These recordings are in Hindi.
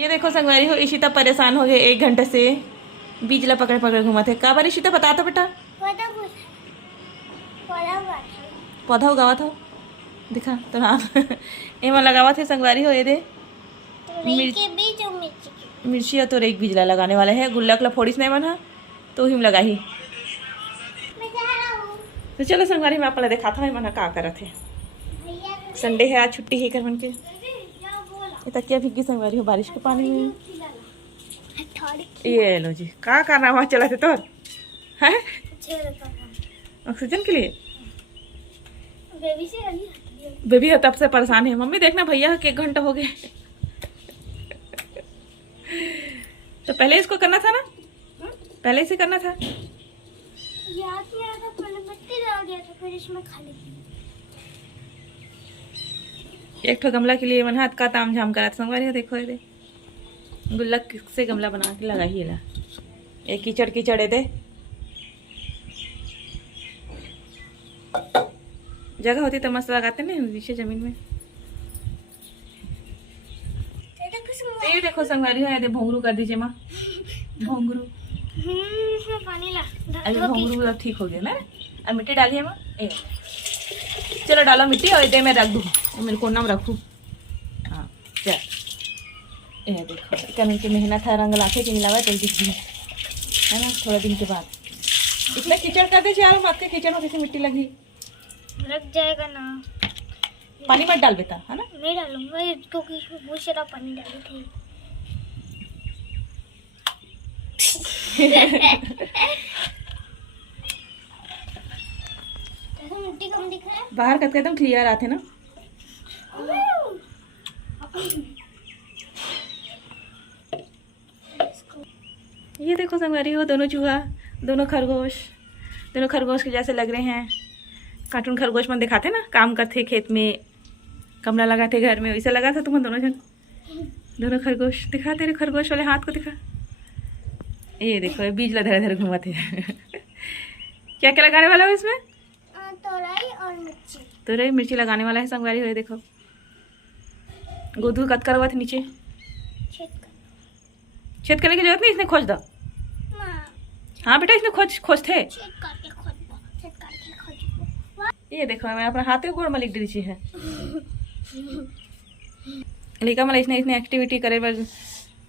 ये देखो संगवारी हो, इशिता परेशान हो गए 1 घंटे से बीजला पकड़ पकड़ घुमा थे। का बार इशिता बता तो बेटा, पौधा उगावा था दिखा तो हाँ एमा लगावा थे संगवारी हो। ये दे मिर्ची तो एक बीजला लगाने वाले है। गुल्लक ला फोड़ीस नहीं बना तो ही लगा ही। तो चलो संगवारी में आपने देखा था मना का करा थे। संडे है आज, छुट्टी है कर मन के। ये तकिया भीगी संगवारी हो बारिश के पानी में। ये लो जी, का करना वहाँ चला थे तो है ऑक्सीजन के लिए। बेबी है तब से परेशान है। मम्मी देखना भैया के 1 घंटा हो गए तो पहले इसको करना था ना, पहले इसे करना था। याद नहीं आ रहा, पहले मिट्टी डाल दिया था फिर इसमें खाली। एक ठो गमला के लिए मन हाथ का ताम झाम करा था संगवारी। देखो ये दे गुल्लक से गमला बना के लगा ही ला। एक कीचड़ कीचड़ दे जगह होती तो मस्त लगाते ना नीचे जमीन में। ये देखो संगवारी है, भोंगरू कर दीजिए माँ, भोंगरू। पानी ला, अभी भोंगरू अब ठीक हो गया ना। अब मिट्टी डालिए माँ। चलो डालो मिट्टी और इधर मैं रख दूँ, मेरे को नाम रखूँ। हाँ चल, ये देखो क्या मिनट की मेहनत है, रंग लाखे की मिलावा तो दिख गई है ना। थोड़ा दिन के बाद इतना कीचड़ कर दीजिए यार, आपके कीचड़ में कैसे मिट्टी लगी। लग जाएगा ना। पानी मत डाल बेटा, है ना। नहीं डालूंगा क्योंकि इसमें बहुत सारा पानी डाली थी। मिट्टी कम दिख रहा है बाहर कत एकदम क्लियर आते ना। ये देखो संगवारी हो, दोनों चूहा, दोनों खरगोश के जैसे लग रहे हैं। कार्टून खरगोश मन दिखाते ना, काम करते खेत में, कमरा लगाते घर में, वैसे लगा था तुम दोनों जन। दोनों खरगोश दिखा, तेरे खरगोश वाले हाथ को दिखा। ये देखो ये बीज ला धरे धरे घुमाते क्या क्या लगाने वाला हो इसमें? तोरई और मिर्ची। तोरई मिर्ची लगाने वाला है संगवारी हो। देखो गोदू कत करवा थे नीचे। छेद करने की जरूरत नहीं, इसने खोज दो। हाँ बेटा इसने खोज थे। ये देखो मैं अपना हाथ के गोड़ में लिख दी है। लिखा मतलब इसने एक्टिविटी करे बर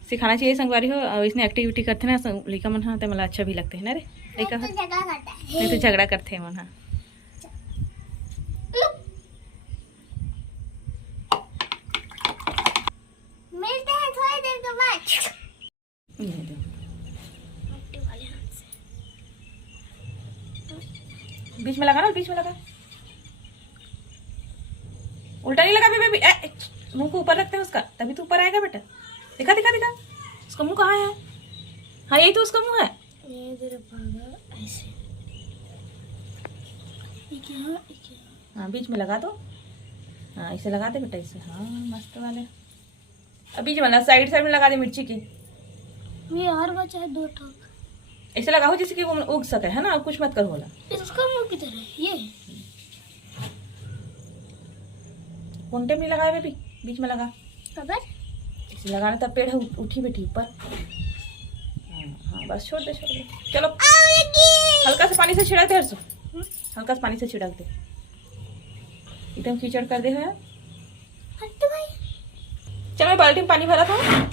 सिखाना चाहिए संगवारी हो। और इसने एक्टिविटी करते ना लिखा मन, हाँ तो मतलब अच्छा भी लगते है ना रे लिखा। नहीं तो झगड़ा करते हैं मन। हाँ मिलते हैं थोड़ी देर के बाद। बीच में लगा ना, बीच में लगा, उल्टा नहीं लगा बेबी। मुंह को ऊपर रखते हैं उसका, तभी तो ऊपर आएगा बेटा। दिखा दिखा दिखा, उसका मुंह कहाँ है? हाँ यही तो उसका मुंह है। ये इधर भागा ऐसे। हाँ बीच में लगा दो। हाँ इसे लगा दे बेटा, इसे। हाँ मस्त वाले। अब बीच में साइड में लगा दे मिर्ची की। ये और बचा है 2 ठोक। ऐसे लगाओ जैसे कि वो उग सके, है ना। कुछ मत कर बोला। इसका मुंह किधर है? ये कुंटे में लगाए बेबी, बीच में लगा। खबर इसे लगाना तब पेड़ है उठी बेटी ऊपर। हाँ बस छोड़ दे छोड़ दे। चलो हल्का से पानी से छिड़क दे हर्षु, हल्का से पानी से छिड़क दे, एकदम कीचड़ कर दे है। चलो मैं बाल्टी में पानी भरा था।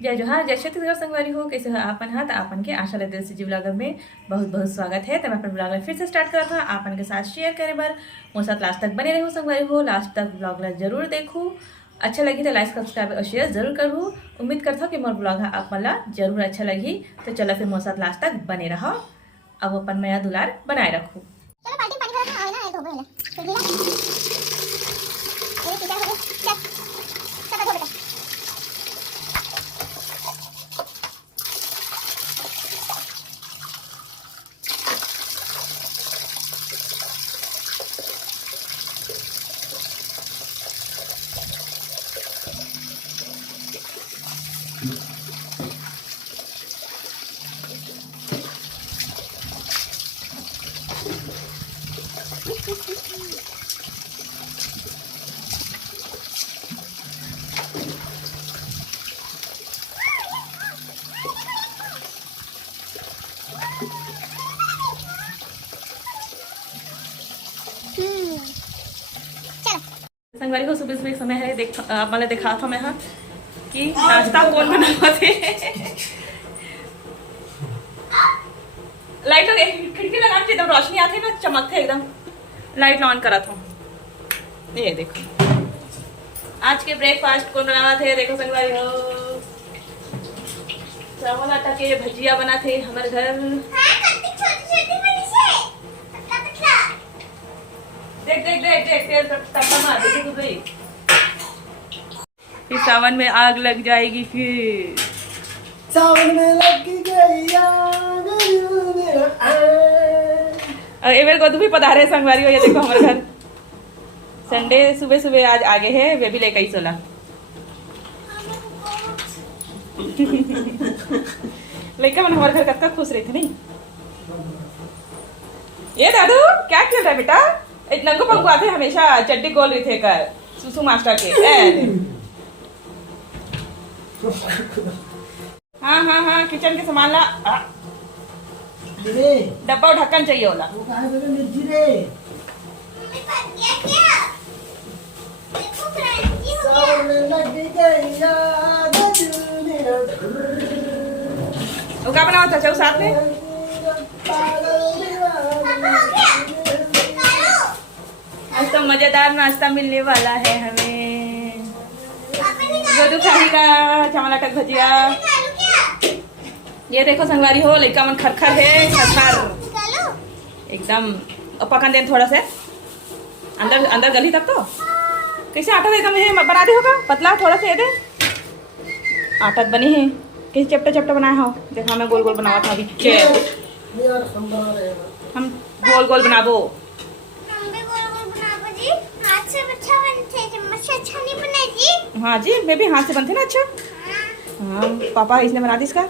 जय जोहार, जय छत्तीसगढ़ संगवारी हो। कैसे हो आपन हाथ आपन के आशा दिल से जी ब्लॉगर में बहुत बहुत स्वागत है। तो मैं अपने ब्लॉग फिर से स्टार्ट करा था आपन के साथ शेयर करे बार मोर साथ लास्ट तक बने रहो संगवारी हो। लास्ट तक ब्लॉग जरूर देखो, अच्छा लगी तो लाइक सब्सक्राइब और शेयर जरूर करूँ। उम्मीद करता हूँ कि मोर ब्लॉग आप मन जरूर अच्छा लगी। तो चलो फिर मोर साथ लास्ट तक बने रहो। अब अपन नया दुलार बनाए रखूँ। संगवारी को सुबह सुबह समय है देख मैंने देखा था मैं हाँ कि नाश्ता कौन बनावा थे। लाइट लगे खिड़की लगानी थी, एकदम रोशनी आती ना चमकते एकदम, लाइट ऑन करा था। ये देखो आज के ब्रेकफास्ट कौन बनावा थे, देखो संगवारी हो चावल आटा के भजिया बना थे हमारे घर। देख देख देख देख तेल टक्का मार देगी तू गई, फिर सावन में आग लग जाएगी, फिर सावन में लग गई आग। ये मेरे को भी पधारे संगवारी हो, ये देखो हमारे घर संडे सुबह सुबह आज आगे है, वे भी लेकर ही सोला। लड़का मन हमारे घर कब तक खुश रहे थे नहीं। ये दादू क्या खेल रहा है बेटा, इतना को पंखुआ थे हमेशा चड्डी गोल रही थे कर सुसु मास्टर के। हाँ हाँ हाँ किचन के सामान ला, डब्बा और ढक्कन चाहिए होला। वो क्या बनाओ चाचा साथ में, आज तो मजेदार नाश्ता मिलने वाला है हमें। गोदू खाएगा चावल आटा भजिया। ये देखो संगवारी हो लड़का मन खरखर है, खरखर एकदम पकन दे थोड़ा से अंदर अंदर गली तक। तो कैसे आटा एकदम है बना दे होगा पतला थोड़ा सा दे आटा बनी है, कैसे चपटा चपटा बनाया हो। देखा मैं गोल गोल बनावा था अभी, हम गोल गोल बनाबो। हाँ जी बेबी हाथ से बनते ना अच्छा। हाँ पापा इसने बना दी इसका।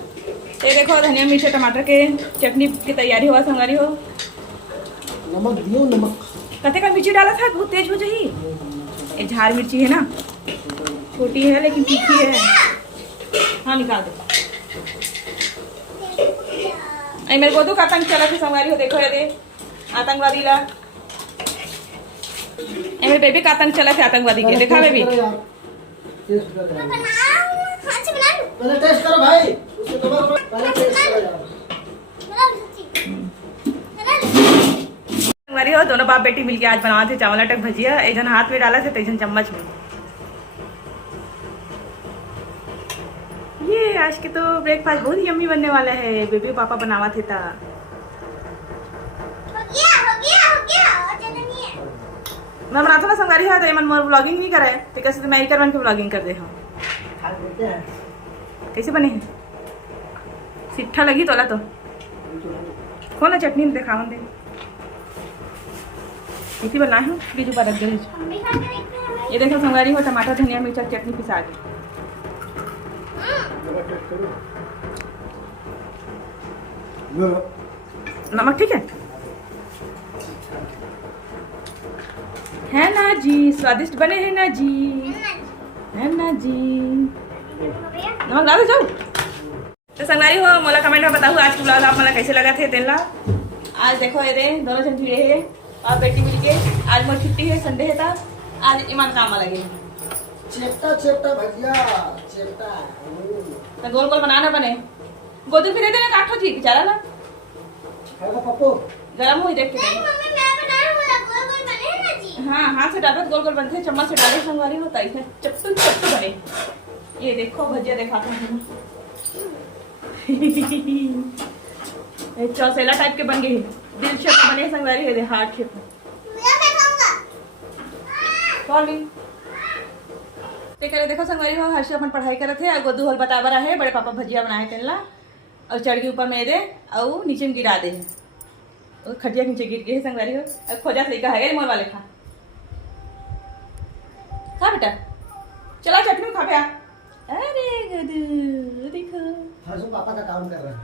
ये देखो धनिया मिर्च टमाटर के चटनी की तैयारी हुआ संगवारी हो। नमक दियो नमक, कते का मिर्ची डाला था, बहुत तेज हो जाही। ये झाड़ मिर्ची है ना, छोटी है लेकिन तीखी है। हाँ निकाल दो। मेरे को तो आतंक चला था संगवारी हो, देखो ये दे आतंकवादी ला। मेरे बेबी का आतंक चला था आतंकवादी के, देखा बेबी। पहले टेस्ट करो भाई, उसके बाद पहले टेस्ट करो यार। संगवारी हो दोनों बाप बेटी मिलके आज बनावा थे चावल आटा भजिया। एक जन हाथ में डाला थे, एक जन चम्मच में। ये आज के तो ब्रेकफास्ट बहुत ही यम्मी बनने वाला है, बेबी पापा बनावा थे ता। मैं बनाता ना संगवारी है, तो ये मन मोर व्लॉगिंग नहीं कराए तो कैसे मैं ही करवन के व्लॉगिंग कर दे। हम कैसे बने हैं, सिट्ठा लगी तोला तो खोला चटनी दिखावन दे। इसी बनाए हूँ बीजू पर रख दे। ये देखो संगवारी हो टमाटर धनिया मिर्चा चटनी पिसा दी। नमक ठीक है ना जी, स्वादिष्ट बने हैं ना जी, है ना जी। नमक डाल जाओ। तो संगवारी हो मोला कमेंट में बताओ आज की ब्लॉग आप मला कैसे लगा थे तेला। आज देखो ये दे दोनों जन भिड़े है और बेटी मिलके। आज मोर छुट्टी है, संडे है था, आज ईमान काम लगे। चेपटा चेपटा भजिया चेपटा तो गोल गोल बनाना बने। गोदू फिर देना काटो जी बेचारा ना, खाएगा पप्पू। गरम हुई देख के। हाँ हाथ से डालो गोल गोल बनते हैं, चम्मच से डाले संगवारी होता है इसमें चप्पू चप्पू बने। ये देखो भजिया दिखाता हूँ। चौसेला टाइप के बन गए, दिल शेप में बने संगवारी है, हार्ट शेप में। देखो संगवारी हो हर्ष अपन पढ़ाई करे थे और गोदू हल बता रहा है बड़े पापा भजिया बनाए तेला और चढ़ के ऊपर में दे और नीचे में गिरा दे। और खटिया नीचे गिर गए संगवारी हो। अब खोजा लेकर है मोर वाले खा खा बेटा, चला चटनी में खा पे। अरे गोदू देखो हर्षू पापा का काम कर रहा है।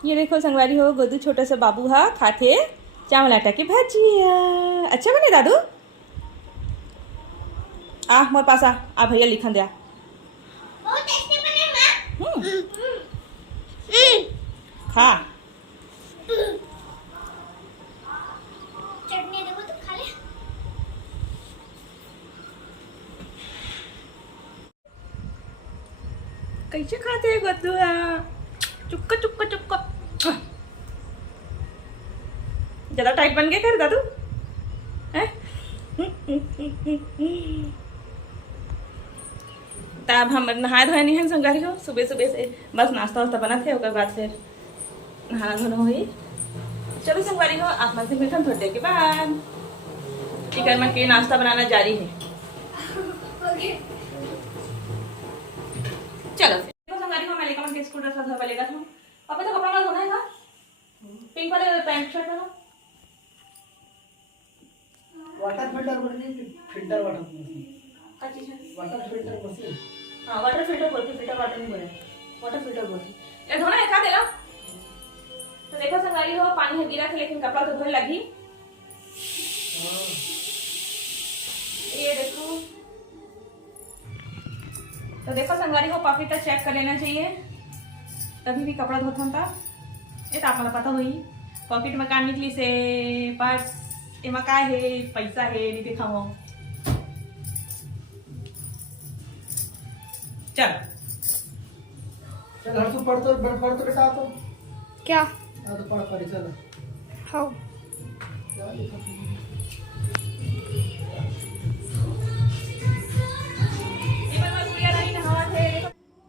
ये देखो संगवारी हो गोदू छोटा सा बाबू हा खाते चावल आटा की भजिया। अच्छा बने दादू, आ मोर पास आ भैया लिखन दिया। खा चटनी देखो तो खा ले। कैसे खाते हैं कद्दू? चुक्का चुक्का चुक्का। ज़्यादा टाइट बन गया कर दादू हैं? तब हम नहाए धोए नहीं हैं संगारी हो। सुबह सुबह से बस नाश्ता वास्ता बना थे, उसके बाद फिर नहाना धोना हुई। चलो संगवारी हो, आप मन से मिलता थोड़ी देर के बाद चिकन मन के नाश्ता बनाना जारी है। चलो देखो संगवारी हो, मैं लेकर मन के स्कूल ड्रेस वाला लेगा था। पापा तो कपड़ा वाला धोना है का? पिंक वाले पैंट शर्ट वाला वाटर फिल्टर बोलते, फिल्टर वाटर क्या चीज है? Water filter machine. हाँ वाटर फिल्टर बोलते, फिल्टर वाटर नहीं बोले, वाटर फिल्टर बोलते। ये धोना है का देगा? तो देखो संगवारी हो, पानी है गिरा थे लेकिन कपड़ा तो धोने लगी। ये देखो, तो देखो संगवारी हो, पॉकेट का चेक कर लेना चाहिए तभी भी कपड़ा धोता था। ये तो आपको पता हुई पॉकेट में कान निकली से पर्स एमा का है, पैसा है नहीं दिखाओ। चल चल हर तू पढ़ तो बेटा तो क्या? हाँ तो पढ़ पढ़ चल। हाँ क्या लिखा तूने?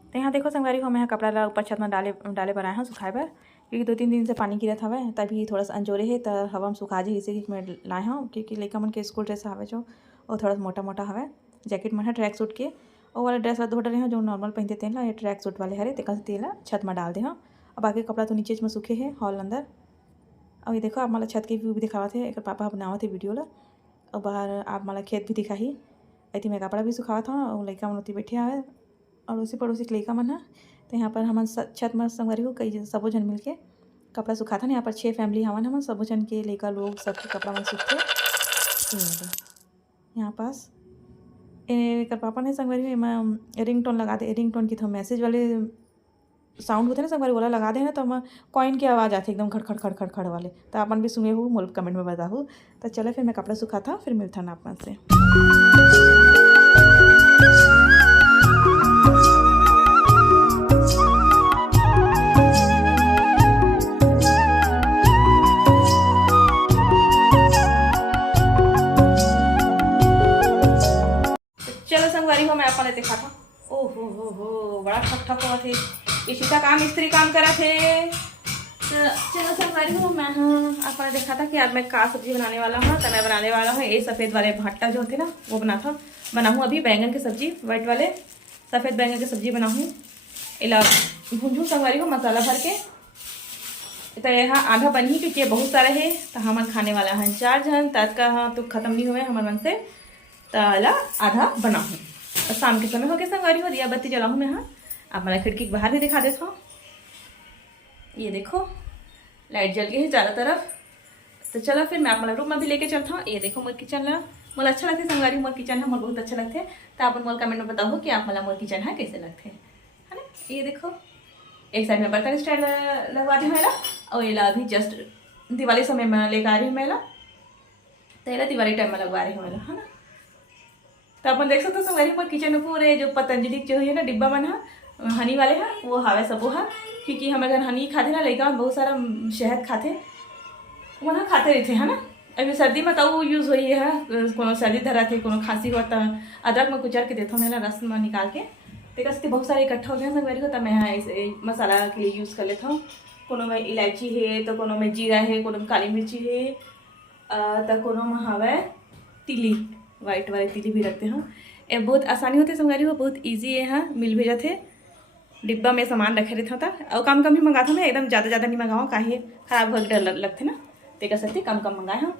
तो यहाँ देखो संगवारी को, मैं कपड़ा ला ऊपर छत में डाले बनाए हैं सुखाए पर, क्योंकि 2-3 दिन से पानी गिरत हवे, तभी थोड़ा सा अंजोरे है तो हवा में सुखा जी, इसी मैं लाए हूँ। क्योंकि लड़का मन के स्कूल ड्रेस हवे जो वो थोड़ा मोटा मोटा हवे, जैकेट मन है ट्रैक सूट के, वो वाला ड्रेस धो रहे हैं जो नॉर्मल पहनते तेल ये ट्रैक सूट वाले हरे तेल तेल छत में डाल दे हाँ। और बाकी कपड़ा तो नीचे में सूखे है हॉल अंदर। और ये देखो आप माला छत के व्यू भी दिखावा थे, एक पापा बनावा थे वीडियो ला। और बाहर आप माला खेत भी दिखा ही, ऐसी मैं कपड़ा भी सुखावा था और लड़का मन बैठे आवे और उसी पड़ोसी के लड़का मन है। तो यहाँ पर हम छत में संगवारी हो कई सबो जन मिल के कपड़ा सुखा था ना। यहाँ पर 6 फैमिली हवन, हम सबो जन के लड़का लोग सबके कपड़ा मन सूखते यहाँ पास। एक पापा ने संगवारी में मैं रिंग टोन लगा दे, रिंग टोन की तो मैसेज वाले साउंड होते ना संगवारी वाला लगा दे ना, तो हम कॉइन की आवाज़ आती एकदम खड़ खड़ खड़ खड़ खड़ वाले। तो अपन भी सुने हो, मोल कमेंट में बता हो। तो चलो फिर मैं कपड़ा सुखा था, फिर मिलता ना अपन से। चलो संगवारी हो, मैं अपन देखा था। ओहो हो बड़ा ठक ठक हुआ थे, इसी का काम मिस्त्री काम करा थे। तो चलो संगवारी हो, मैं अपन देखा था कि आज मैं का सब्जी बनाने वाला हूँ। तो मैं बनाने वाला हूँ ये सफ़ेद वाले भट्टा जो होते ना वो बनाऊँ अभी बैंगन की सब्जी, वाइट वाले सफ़ेद बैंगन की सब्जी बनाऊँ। इला भूंजू संगवारी हो मसाला भर के। तो यहाँ आधा बनी क्योंकि ये बहुत सारे है, तो हम खाने वाला है 4 जन, तक का हाँ तो ख़त्म नहीं हुए हमारे मन से, तो आधा बनाऊँ। और शाम के समय हो गया संगवारी हो, दिया बत्ती जलाऊँ मैं। हाँ आप हमारा खिड़की के बाहर भी दिखा देता हूँ, ये देखो लाइट जल गई है चारों तरफ। तो चलो फिर मैं अपना रूम में भी लेके चलता हूँ। ये देखो मोर किचन ला मोल अच्छा लगते संगवारी, मोर किचन है मोल बहुत अच्छा लगते। तो आप मोल कमेंट में बताओ कि आप मला मोर किचन है कैसे लगते हैं, है ना। ये देखो एक साइड में बर्तन स्टैंड लगवा दी मेरा, और ये अभी जस्ट दिवाली समय में लेकर आ रही हूँ मेला, तो ये दिवाली टाइम में लगवा रही हूँ मेला, है ना। तो अपन देख सकते हो संगवारी मोर किचन में पूरे जो पतंजलि जो है ना डिब्बा मन है हनी वाले हैं वो हावे सबो है। क्योंकि हम अगर हनी खाते ना लड़का बहुत सारा शहद खाते वहाँ खाते रहते है ना। अभी सर्दी में तो यूज़ हुई है, कोनो सर्दी धरा थे कोनो खांसी हुआ तो अदरक में कुचर के देता हूँ मेरा रस में निकाल के। तो बहुत सारे इकट्ठा हो गए संगवारी को, तो मैं इसे मसाला के लिए यूज़ कर लेता हूँ। कोनो में इलायची है, तो कोनो में जीरा है, कोनो में काली मिर्ची है, तो कोनो में हवा तिली वाइट वाले तिली भी रखते हैं। ये बहुत आसानी होती है संगवारी हो, बहुत ईजी है। हाँ मिल भेजा थे डिब्बा में सामान रखे रहता था, और कम कम ही मंगाता मैं, एकदम ज़्यादा नहीं मंगाऊँ काहे खराब हो डर लगते ना, ते कर सकते कम मंगाए हैं।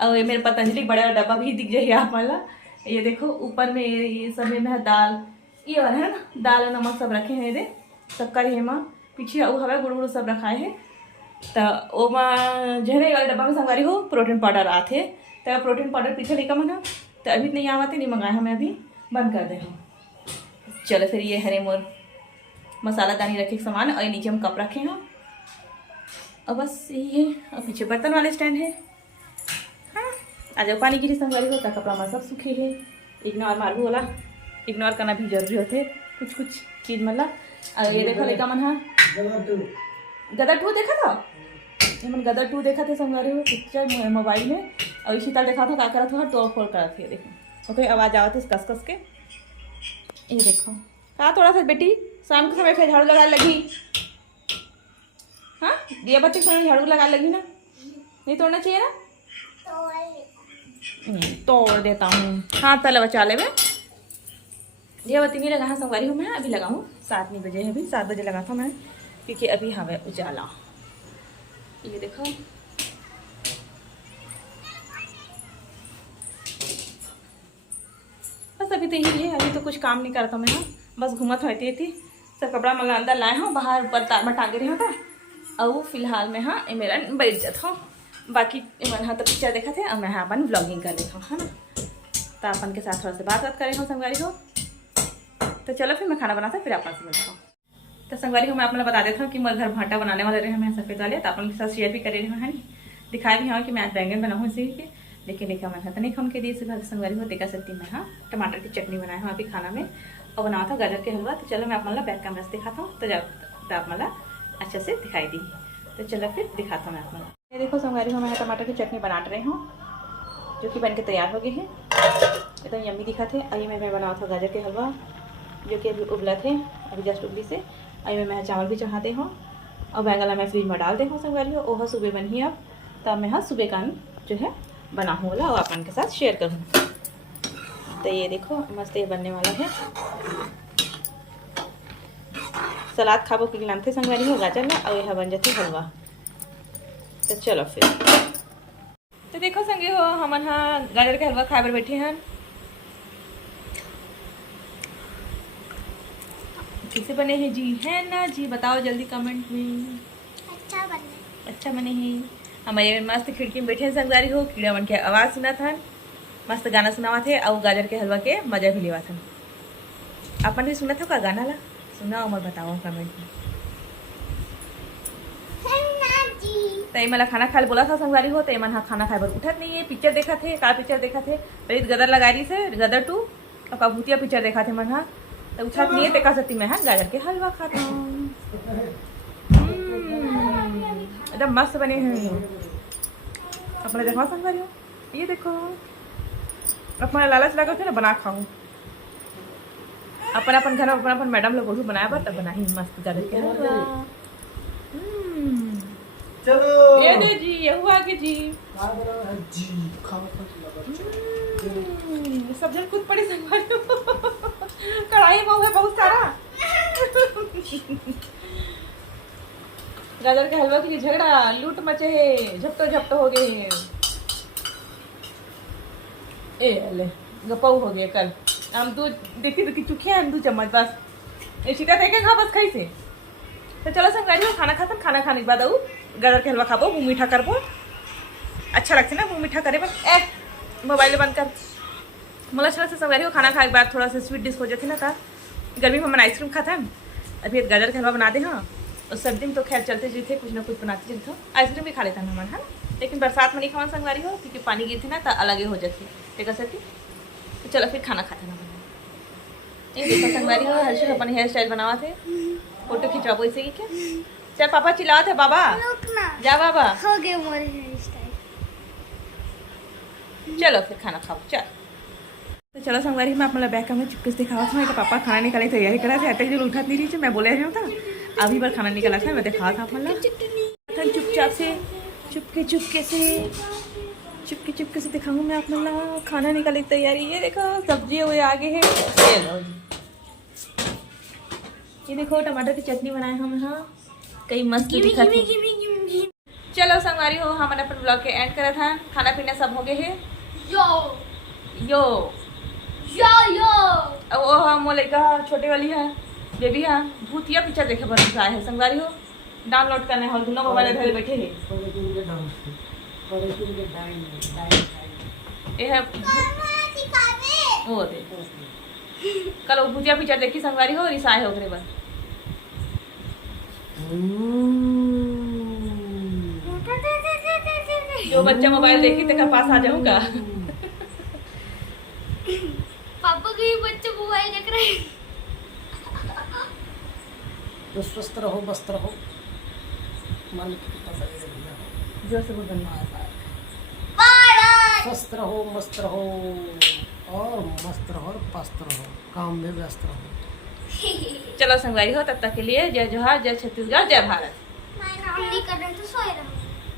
और ये मेरे पतंजलि बड़ा डब्बा भी दिख जाए आप वाला। ये देखो ऊपर में ये सब में है दाल, ये वाला है ना दाल और नमक सब रखे हैं, ये सबका ये माँ पीछे वो हवा गुड़ सब रखाए हैं। तो वो माँ जहरे वाले डब्बा में संगवारी हो प्रोटीन पाउडर आते, तो प्रोटीन पाउडर पीछे लेकर मना, तो अभी नहीं आवाते नहीं मंगाए हमें, अभी बंद कर दे हम। चलो फिर ये हरे मोर मसाला दानी रखे सामान, और नीचे हम कप रखे हैं, और बस यही है। और पीछे बर्तन वाले स्टैंड है। हाँ आज पानी गिरी संगवारी हो, कपड़ा हमारा सब सूखे है, इग्नोर मारू वाला इग्नोर करना भी जरूरी होते कुछ कुछ चीज़ मतलब। और ये देखो लेका मन हाँ गदर 2 देखा था, ये मन गदर 2 देखा थे संगवारी हो पिक्चर मोबाइल में। और इसी तरह देखा था क्या करा था तोड़ फोड़ करा थे। देखो ओके आवाज़ आवा थी कस कस के। ये देखो कहा थोड़ा सा बेटी शाम के समय फिर झाड़ू लगा लगी। हाँ दिया बत्ती समय झाड़ू लगा लगी ना, नहीं तोड़ना चाहिए ना। तोड़ देता हूँ हाँ तल बचा ले में। दिया बत्ती नहीं लगा हाँ संगवारी हूँ मैं, अभी लगाऊँ 7 नहीं बजे है, अभी 7 बजे लगा था मैं क्योंकि अभी हवा उजाला। ये देखो बस अभी तो यही है, अभी तो कुछ काम नहीं करता मैं। हाँ बस घूमत होती थी सब कपड़ा मतलब अंदर लाए हूँ, बाहर ऊपर तार में टांगे रही होता। और फिलहाल में हाँ मेरा बैठ जाता हूँ, बाकी मन हाँ तो पिक्चर देखा थे और मैं हाँ अपन ब्लॉगिंग कर लेता हूँ है ना। तो अपन के साथ थोड़ा सा बात करें हो संगवारी हो। तो चलो फिर मैं खाना बनाता फिर अपन से मिलता हूँ। तो संगवारी हो मैं अपना बता देता हूँ कि मेरे घर भाटा बनाने वाले रहे हैं सफ़ेद वाले, तो अपन के साथ शेयर भी करे रहे हैं दिखाए भी हाँ कि मैं आज बैंगन बनाऊँ इसी के। लेकिन देखा मैं तो नहीं खाने के दिए सुबह संगवारी हो देखा सकती मैं हाँ टमाटर की चटनी बनाया हूँ अभी खाना में, और बनाया था गाजर के हलवा। तो चलो मैं अपना बैक कैमरा से दिखाता हूँ तो जब आप मतलब अच्छे से दिखाई दी। तो चलो फिर दिखाता हूँ मैं अपना। ये देखो संगवारी हो मैं टमाटर की चटनी बना रही हूँ जो कि बन के तैयार हो गए हैं, एकदम यम्मी दिखा थे। अभी मैं बनाया था गाजर के हलवा जो कि अभी उबला थे, अभी जस्ट उबली से। अभी मैं चावल भी चढ़ाते हूँ और बैंगन मैं फ्रिज में डाल दे हूँ संगवारी हो। ओह सुबह बन ही अब तब मैं हाँ सुबह का जो है बना हूँ वाला और अपन के साथ शेयर करूँ। तो ये देखो मस्त ये बनने वाला है। सलाद खाबो के नाम थे संगवारी हो गाजर में और यह बन जाती हलवा। तो चलो फिर तो देखो संगे हो हम हाँ गाजर के हलवा खाए पर बैठे हैं। कैसे बने हैं जी है ना जी, बताओ जल्दी कमेंट में। अच्छा बने हैं। हमारे मस्त खिड़की में बैठे हैं संगवारी हो, कीड़ा बन के आवाज़ सुना था, मस्त गाना सुनावा थे और गाजर के हलवा के मजा भी लेवा था। अपन भी सुना था का गाना ला सुना और बताओ कमेंट में। तो मला खाना खाए बोला था संगवारी हो, तो मन हाँ खाना खाए पर उठत नहीं है। पिक्चर देखा थे का पिक्चर देखा थे पहले गदर लगा रही से गदर 2 और का भूतिया पिक्चर देखा थे मन हाँ तो उठत नहीं है। देखा सकती मैं हाँ गाजर के हलवा खाता हूँ एकदम मस्त बने हैं। अपने देखो संगवारी हो ये देखो अपना लालच लगा थे ना बना खाऊं अपन अपन घर अपन अपन मैडम लोग बनाया बा तब बना ही मस्त गाजर के हलवा। चलो ये दे जी ये हुआ के जी जी खाओ सब जन कूद पड़े संगवारी हो। कढ़ाई में है बहुत सारा गाजर के हलवा के लिए झगड़ा लूट मचे है, झपटो झपटो हो गए हैं। ए ले गपाऊ हो गए कल हम दूध देखती तो कि चुखे हम 2 चम्मच बस ये सीधा देखे खा बस खाई से। तो चलो संगवारी हो खाना खाता खाना खाने के बाद आऊ गाजर के हलवा खाबो मुँह मीठा करबो अच्छा लगते ना मुँह मीठा करे बस। मोबाइल बंद कर मोला अच्छा लगता संगवारी हो खाना खाए के बाद थोड़ा सा स्वीट डिश हो जाती ना था। गर्मी में हम आइसक्रीम खाता है अभी गाजर के हलवा बना दे हाँ और सर्दी में तो खैर चलते जी थे कुछ ना कुछ बनाते जी थे। आइसक्रीम भी खा लेता ना मन है ना, लेकिन बरसात में नहीं खावा संगवारी हो क्योंकि पानी गिरती ना तो अलग ही हो जाती देखा सकती। तो चलो फिर खाना खाता ना बना। ये देखो संगवारी हो हर्षित अपन हेयर स्टाइल बनावा थे फोटो खिंचवाबो इसे की क्या चल पापा चिल्लावा थे बाबा जा बाबा हो गए मोरे हेयर स्टाइल। चलो फिर खाना खाओ चल। तो चलो संगवारी मैं अपना बैग में चुपके से दिखावा था मेरे पापा खाना निकाले तैयारी करा थे अटक जो उठा नहीं रही थी मैं बोले रहा था अभी बार खाना निकाला था मैं दिखा था अपना चुपचाप से चुपके चुपके से दिखाऊँ मैं अपना खाना निकाले तैयारी। ये देखो सब्जी हुए आगे है ये देखो टमाटर की चटनी बनाए हम हाँ कई मस्त दिखा थी। चलो संगवारी हो हमने अपन ब्लॉग के एंड करा था खाना पीना सब हो गए है यो यो यो यो अब वो हाँ वो लड़का छोटे वाली है बेबी है भूतिया पिक्चर देखे बन आए है संगवारी हो डाउनलोड करने हो दोनों मोबाइल घर बैठे है ये है वो दे कल वो भूतिया पिक्चर देखी संगवारी हो रिसाए हो गए बस जो बच्चा मोबाइल देखी तेरे पास आ जाऊंगा पापा के बच्चे मोबाइल देख रहे हैं। तो स्वस्थ रहो, मस्त रहो। मालिक की कृपा बनी रहे भैया। जोर से बोल बनवा स्वस्थ रहो, मस्त रहो और मस्त रहो और पस्त रहो, काम में व्यस्त रहो। चलो संगवारी हो, तब तक के लिए जय जोहार, जय छत्तीसगढ़, जय भारत। मैं काम नहीं कर रही तो सोए रहो।